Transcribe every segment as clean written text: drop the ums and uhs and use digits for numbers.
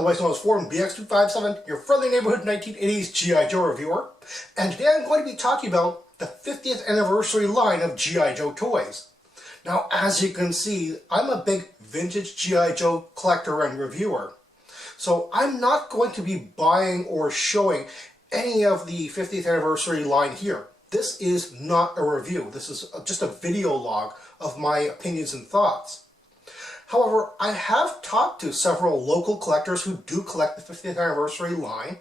otherwise known as Forum BX257, your friendly neighborhood 1980s G.I. Joe reviewer. And today I'm going to be talking about the 50th anniversary line of G.I. Joe toys. Now, as you can see, I'm a big vintage G.I. Joe collector and reviewer. So I'm not going to be buying or showing any of the 50th anniversary line here. This is not a review. This is just a video log of my opinions and thoughts. However, I have talked to several local collectors who do collect the 50th anniversary line.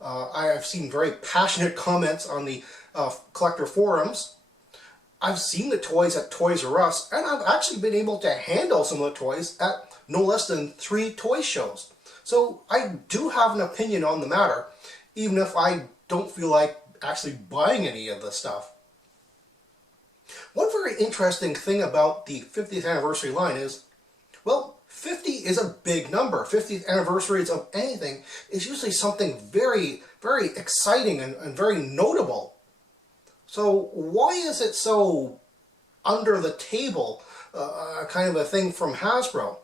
I have seen very passionate comments on the collector forums. I've seen the toys at Toys R Us, and I've actually been able to handle some of the toys at no less than 3 toy shows. So I do have an opinion on the matter, even if I don't feel like actually buying any of the stuff. One very interesting thing about the 50th anniversary line is, well, 50 is a big number. 50th anniversaries of anything is usually something very, very exciting and very notable. So why is it so under the table, kind of a thing from Hasbro?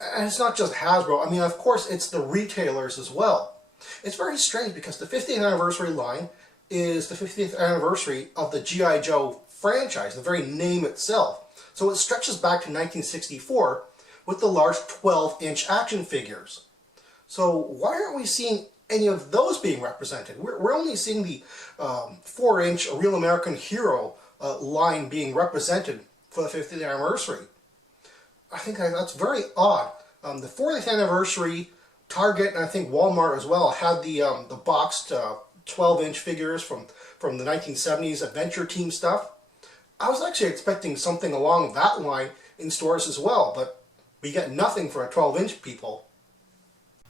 And it's not just Hasbro. I mean, of course, it's the retailers as well. It's very strange because the 50th anniversary line is the 50th anniversary of the G.I. Joe franchise, the very name itself. So it stretches back to 1964 with the large 12-inch action figures. So why aren't we seeing any of those being represented? We're only seeing the 4-inch Real American Hero line being represented for the 50th anniversary. I think that's very odd. The 40th anniversary, Target and I think Walmart as well had the boxed 12-inch figures from the 1970s Adventure Team stuff. I was actually expecting something along that line in stores as well, but we get nothing for a 12-inch, people.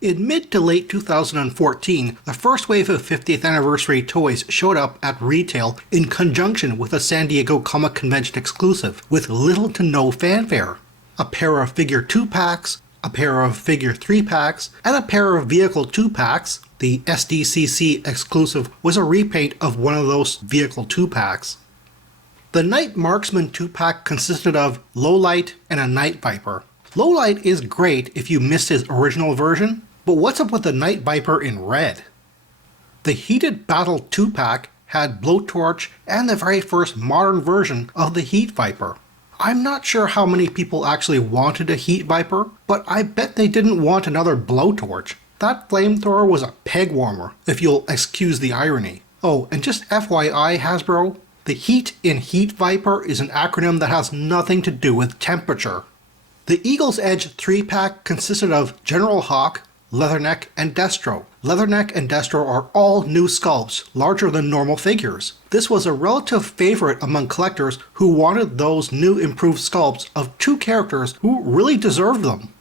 In mid to late 2014, the first wave of 50th anniversary toys showed up at retail in conjunction with a San Diego Comic Convention exclusive with little to no fanfare. A pair of figure 2-packs, a pair of figure 3-packs, and a pair of vehicle 2-packs. The SDCC exclusive was a repaint of one of those vehicle 2-packs. The Night Marksman 2-pack consisted of Lowlight and a Night Viper. Lowlight is great if you missed his original version, but what's up with the Night Viper in red? The Heated Battle 2-pack had Blowtorch and the very first modern version of the Heat Viper. I'm not sure how many people actually wanted a Heat Viper, but I bet they didn't want another Blowtorch. That flamethrower was a peg warmer, if you'll excuse the irony. Oh, and just FYI, Hasbro, the heat in Heat Viper is an acronym that has nothing to do with temperature. The Eagle's Edge 3-pack consisted of General Hawk, Leatherneck, and Destro. Leatherneck and Destro are all new sculpts, larger than normal figures. This was a relative favorite among collectors who wanted those new improved sculpts of 2 characters who really deserved them.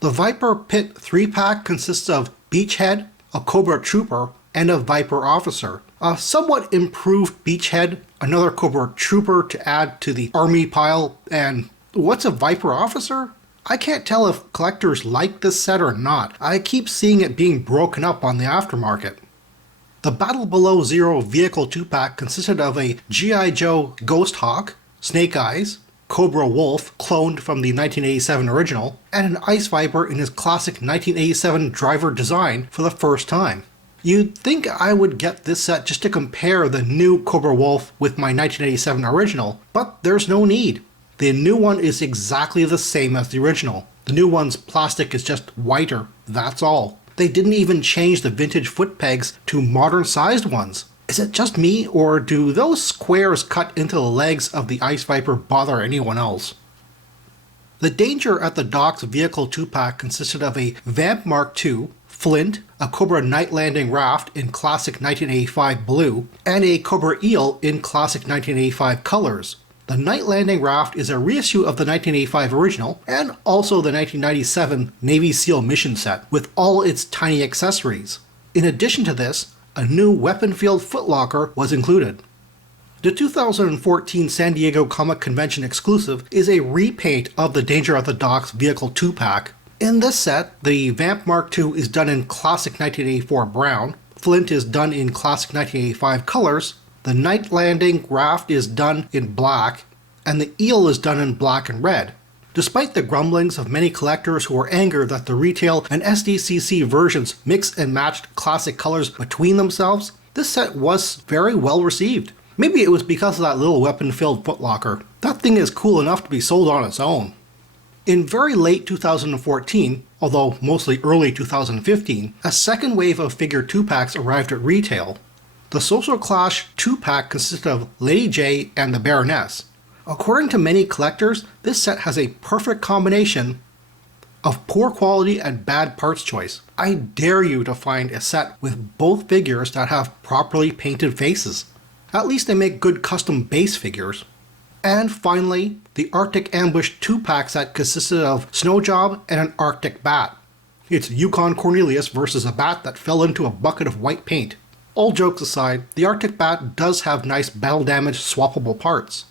The Viper Pit 3-pack consists of Beachhead, a Cobra Trooper, and a Viper Officer. A somewhat improved Beachhead, another Cobra Trooper to add to the army pile, and what's a Viper Officer? I can't tell if collectors like this set or not. I keep seeing it being broken up on the aftermarket. The Battle Below Zero Vehicle 2-pack consisted of a G.I. Joe Ghost Hawk, Snake Eyes, Cobra Wolf, cloned from the 1987 original, and an Ice Viper in his classic 1987 driver design for the first time. You'd think I would get this set just to compare the new Cobra Wolf with my 1987 original, but there's no need. The new one is exactly the same as the original. The new one's plastic is just whiter, that's all. They didn't even change the vintage foot pegs to modern sized ones. Is it just me, or do those squares cut into the legs of the Ice Viper bother anyone else? The Danger at the Docks Vehicle 2-pack consisted of a Vamp Mark II, Flint, a Cobra Night Landing Raft in classic 1985 blue, and a Cobra Eel in classic 1985 colors. The Night Landing Raft is a reissue of the 1985 original, and also the 1997 Navy SEAL mission set, with all its tiny accessories. In addition to this, a new Weapon Field footlocker was included. The 2014 San Diego Comic Convention exclusive is a repaint of the Danger at the Docks Vehicle 2-pack. In this set, the Vamp Mark II is done in classic 1984 brown, Flint is done in classic 1985 colors, the Night Landing Raft is done in black, and the Eel is done in black and red. Despite the grumblings of many collectors who were angered that the retail and SDCC versions mixed and matched classic colors between themselves, this set was very well received. Maybe it was because of that little weapon-filled footlocker. That thing is cool enough to be sold on its own. In very late 2014, although mostly early 2015, a second wave of figure 2-packs arrived at retail. The Social Clash 2-pack consisted of Lady J and the Baroness. According to many collectors, this set has a perfect combination of poor quality and bad parts choice. I dare you to find a set with both figures that have properly painted faces. At least they make good custom base figures. And finally, the Arctic Ambush 2-pack set consisted of Snowjob and an Arctic Bat. It's Yukon Cornelius versus a bat that fell into a bucket of white paint. All jokes aside, the Arctic Bat does have nice battle damage swappable parts.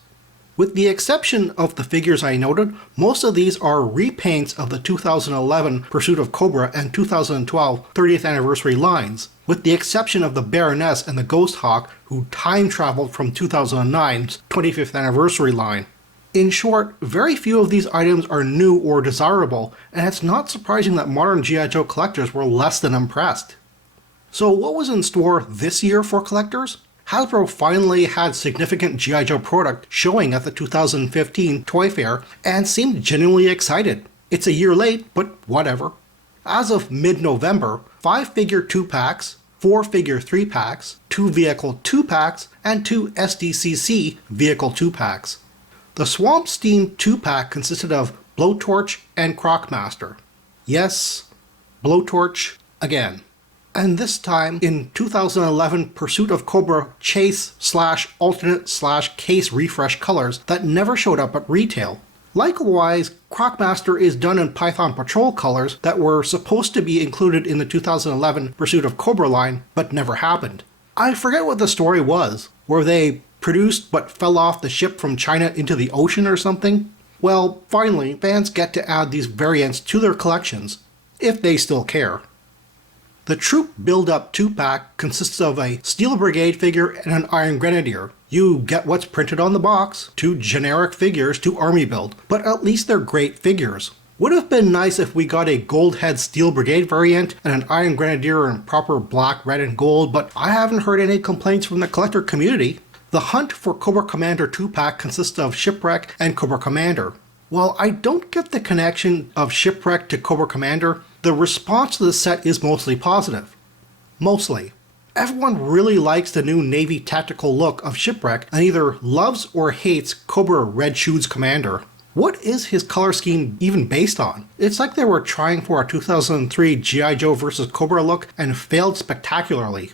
With the exception of the figures I noted, most of these are repaints of the 2011 Pursuit of Cobra and 2012 30th Anniversary lines, with the exception of the Baroness and the Ghost Hawk, who time-traveled from 2009's 25th Anniversary line. In short, very few of these items are new or desirable, and it's not surprising that modern G.I. Joe collectors were less than impressed. So what was in store this year for collectors? Hasbro finally had significant G.I. Joe product showing at the 2015 Toy Fair and seemed genuinely excited. It's a year late, but whatever. As of mid-November, 5 figure 2-packs, 4 figure 3-packs, 2 vehicle 2-packs, and 2 SDCC vehicle 2-packs. The Swamp Steam 2-pack consisted of Blowtorch and Crocmaster. Yes, Blowtorch again. And this time in 2011 Pursuit of Cobra Chase/alternate/case refresh colors that never showed up at retail. Likewise, Crocmaster is done in Python Patrol colors that were supposed to be included in the 2011 Pursuit of Cobra line, but never happened. I forget what the story was. Were they produced but fell off the ship from China into the ocean or something? Well, finally, fans get to add these variants to their collections, if they still care. The Troop Build-Up 2-pack consists of a Steel Brigade figure and an Iron Grenadier. You get what's printed on the box, 2 generic figures to army build, but at least they're great figures. Would have been nice if we got a Gold Head Steel Brigade variant and an Iron Grenadier in proper black, red, and gold, but I haven't heard any complaints from the collector community. The Hunt for Cobra Commander 2-pack consists of Shipwreck and Cobra Commander. While I don't get the connection of Shipwreck to Cobra Commander, the response to the set is mostly positive. Mostly. Everyone really likes the new Navy tactical look of Shipwreck and either loves or hates Cobra Red Shoes Commander. What is his color scheme even based on? It's like they were trying for a 2003 G.I. Joe vs. Cobra look and failed spectacularly.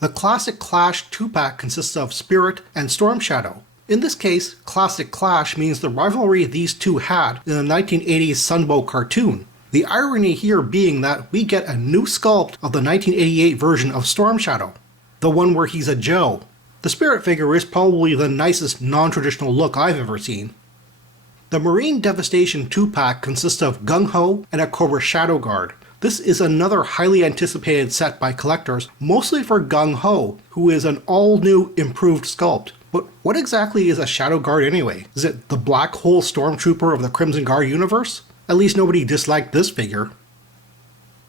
The Classic Clash 2-pack consists of Spirit and Storm Shadow. In this case, Classic Clash means the rivalry these two had in the 1980s Sunbow cartoon. The irony here being that we get a new sculpt of the 1988 version of Storm Shadow, the one where he's a Joe. The Spirit figure is probably the nicest non-traditional look I've ever seen. The Marine Devastation 2-pack consists of Gung Ho and a Cobra Shadow Guard. This is another highly anticipated set by collectors, mostly for Gung Ho, who is an all-new improved sculpt. But what exactly is a Shadow Guard anyway? Is it the Black Hole Stormtrooper of the Crimson Guard universe? At least nobody disliked this figure.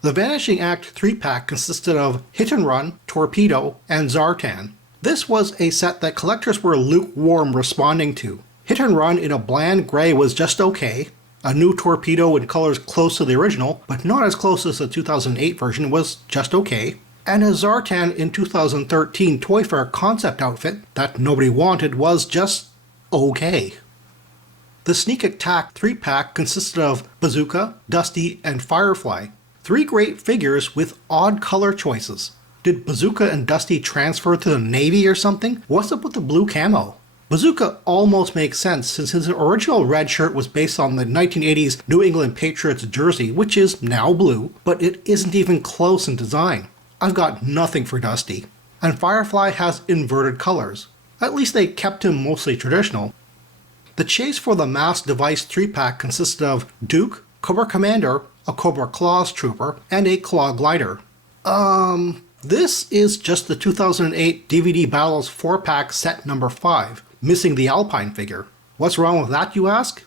The Vanishing Act 3-pack consisted of Hit and Run, Torpedo, and Zartan. This was a set that collectors were lukewarm responding to. Hit and Run in a bland gray was just okay. A new Torpedo in colors close to the original, but not as close as the 2008 version, was just okay. And a Zartan in 2013 Toy Fair concept outfit that nobody wanted was just okay. The Sneak Attack 3-pack consisted of Bazooka, Dusty, and Firefly. 3 great figures with odd color choices. Did Bazooka and Dusty transfer to the Navy or something? What's up with the blue camo? Bazooka almost makes sense since his original red shirt was based on the 1980s New England Patriots jersey, which is now blue, but it isn't even close in design. I've got nothing for Dusty. And Firefly has inverted colors. At least they kept him mostly traditional. The chase for the Mass Device 3-pack consisted of Duke, Cobra Commander, a Cobra Claws Trooper, and a Claw Glider. This is just the 2008 DVD Battles 4-pack set number 5, missing the Alpine figure. What's wrong with that, you ask?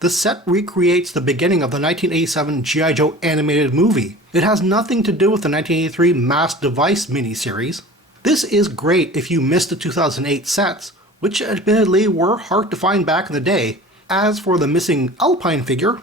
The set recreates the beginning of the 1987 G.I. Joe animated movie. It has nothing to do with the 1983 Mass Device miniseries. This is great if you missed the 2008 sets, which admittedly were hard to find back in the day. As for the missing Alpine figure,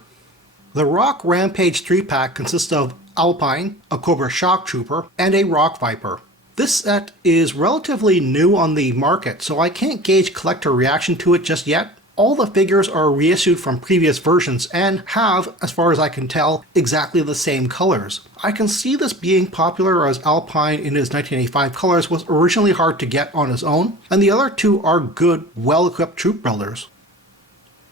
the Rock Rampage 3-pack consists of Alpine, a Cobra Shock Trooper, and a Rock Viper. This set is relatively new on the market, so I can't gauge collector reaction to it just yet. All the figures are reissued from previous versions and have, as far as I can tell, exactly the same colors. I can see this being popular as Alpine in his 1985 colors was originally hard to get on his own, and the other two are good, well-equipped troop builders.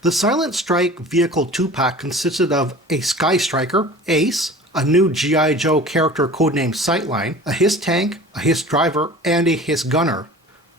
The Silent Strike Vehicle 2-pack consisted of a Sky Striker, Ace, a new G.I. Joe character codenamed Sightline, a Hiss Tank, a Hiss Driver, and a Hiss Gunner.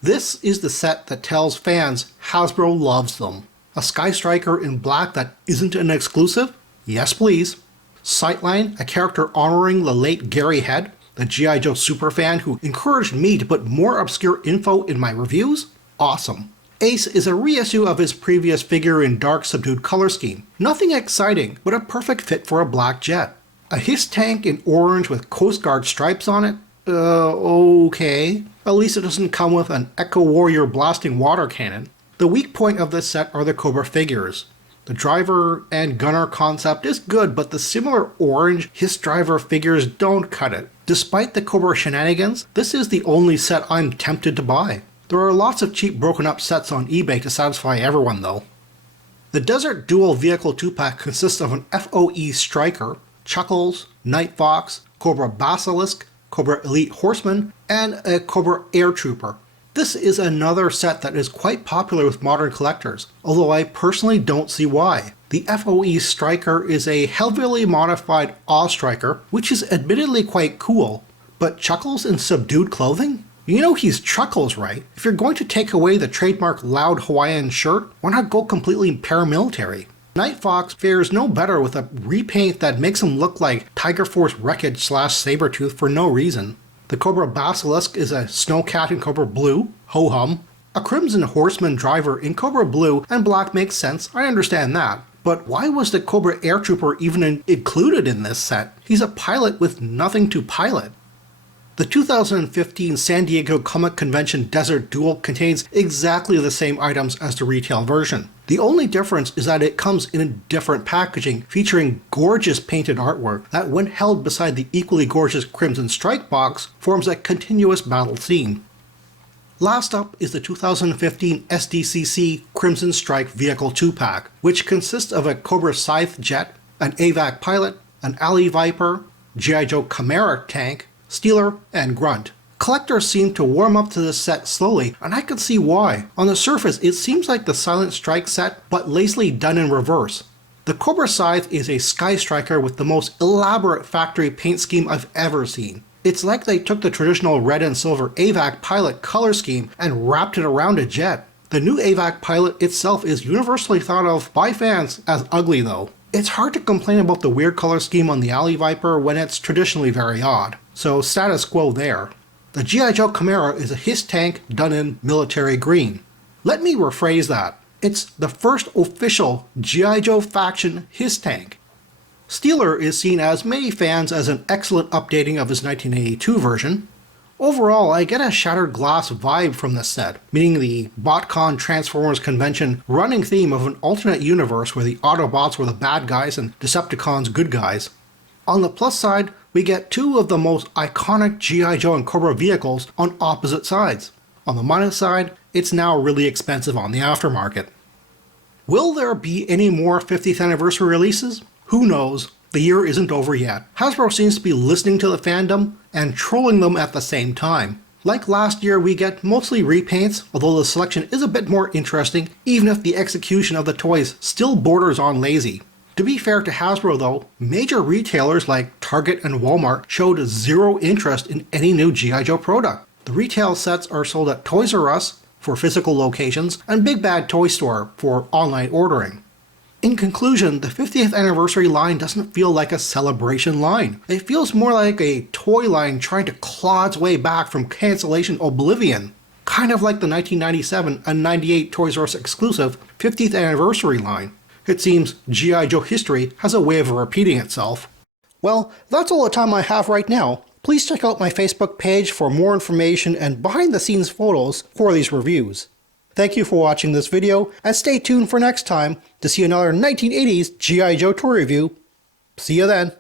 This is the set that tells fans Hasbro loves them. A Sky Striker in black that isn't an exclusive? Yes please. Sightline, a character honoring the late Gary Head, the G.I. Joe superfan who encouraged me to put more obscure info in my reviews? Awesome. Ace is a reissue of his previous figure in dark subdued color scheme. Nothing exciting, but a perfect fit for a black jet. A Hiss Tank in orange with Coast Guard stripes on it? Okay. At least it doesn't come with an Echo Warrior blasting water cannon. The weak point of this set are the Cobra figures. The driver and gunner concept is good, but the similar orange Hiss Driver figures don't cut it. Despite the Cobra shenanigans, this is the only set I'm tempted to buy. There are lots of cheap broken up sets on eBay to satisfy everyone though. The Desert Duel Vehicle 2-pack consists of an FOE Striker, Chuckles, Night Fox, Cobra Basilisk, Cobra Elite Horseman, and a Cobra Air Trooper. This is another set that is quite popular with modern collectors, although I personally don't see why. The FOE Striker is a heavily modified Awe Striker, which is admittedly quite cool, but Chuckles in subdued clothing? You know he's Chuckles, right? If you're going to take away the trademark loud Hawaiian shirt, why not go completely paramilitary? Night Fox fares no better with a repaint that makes him look like Tiger Force Wreckage / Sabretooth for no reason. The Cobra Basilisk is a Snowcat in Cobra Blue, ho-hum. A Crimson Horseman driver in Cobra Blue and Black makes sense, I understand that. But why was the Cobra Air Trooper even included in this set? He's a pilot with nothing to pilot. The 2015 San Diego Comic Convention Desert Duel contains exactly the same items as the retail version. The only difference is that it comes in a different packaging featuring gorgeous painted artwork that, when held beside the equally gorgeous Crimson Strike box, forms a continuous battle scene. Last up is the 2015 SDCC Crimson Strike Vehicle 2-pack, which consists of a Cobra Scythe jet, an AVAC pilot, an Alley Viper, G.I. Joe Chimera tank, Steeler, and Grunt. Collectors seem to warm up to this set slowly, and I can see why. On the surface, it seems like the Silent Strike set, but lazily done in reverse. The Cobra Scythe is a Sky Striker with the most elaborate factory paint scheme I've ever seen. It's like they took the traditional red and silver AVAC pilot color scheme and wrapped it around a jet. The new AVAC pilot itself is universally thought of by fans as ugly though. It's hard to complain about the weird color scheme on the Alley Viper when it's traditionally very odd. So status quo there. The G.I. Joe Chimera is a Hiss tank done in military green. Let me rephrase that. It's the first official G.I. Joe faction Hiss tank. Steeler is seen as many fans as an excellent updating of his 1982 version. Overall, I get a Shattered Glass vibe from this set, meaning the BotCon Transformers convention running theme of an alternate universe where the Autobots were the bad guys and Decepticons good guys. On the plus side, we get two of the most iconic G.I. Joe and Cobra vehicles on opposite sides. On the minus side, it's now really expensive on the aftermarket. Will there be any more 50th anniversary releases? Who knows? The year isn't over yet. Hasbro seems to be listening to the fandom and trolling them at the same time. Like last year, we get mostly repaints, although the selection is a bit more interesting, even if the execution of the toys still borders on lazy. To be fair to Hasbro though, major retailers like Target and Walmart showed zero interest in any new G.I. Joe product. The retail sets are sold at Toys R Us for physical locations and Big Bad Toy Store for online ordering. In conclusion, the 50th anniversary line doesn't feel like a celebration line. It feels more like a toy line trying to claw its way back from cancellation oblivion. Kind of like the 1997 and 98 Toys R Us exclusive 50th anniversary line. It seems G.I. Joe history has a way of repeating itself. Well, that's all the time I have right now. Please check out my Facebook page for more information and behind-the-scenes photos for these reviews. Thank you for watching this video, and stay tuned for next time to see another 1980s G.I. Joe toy review. See you then.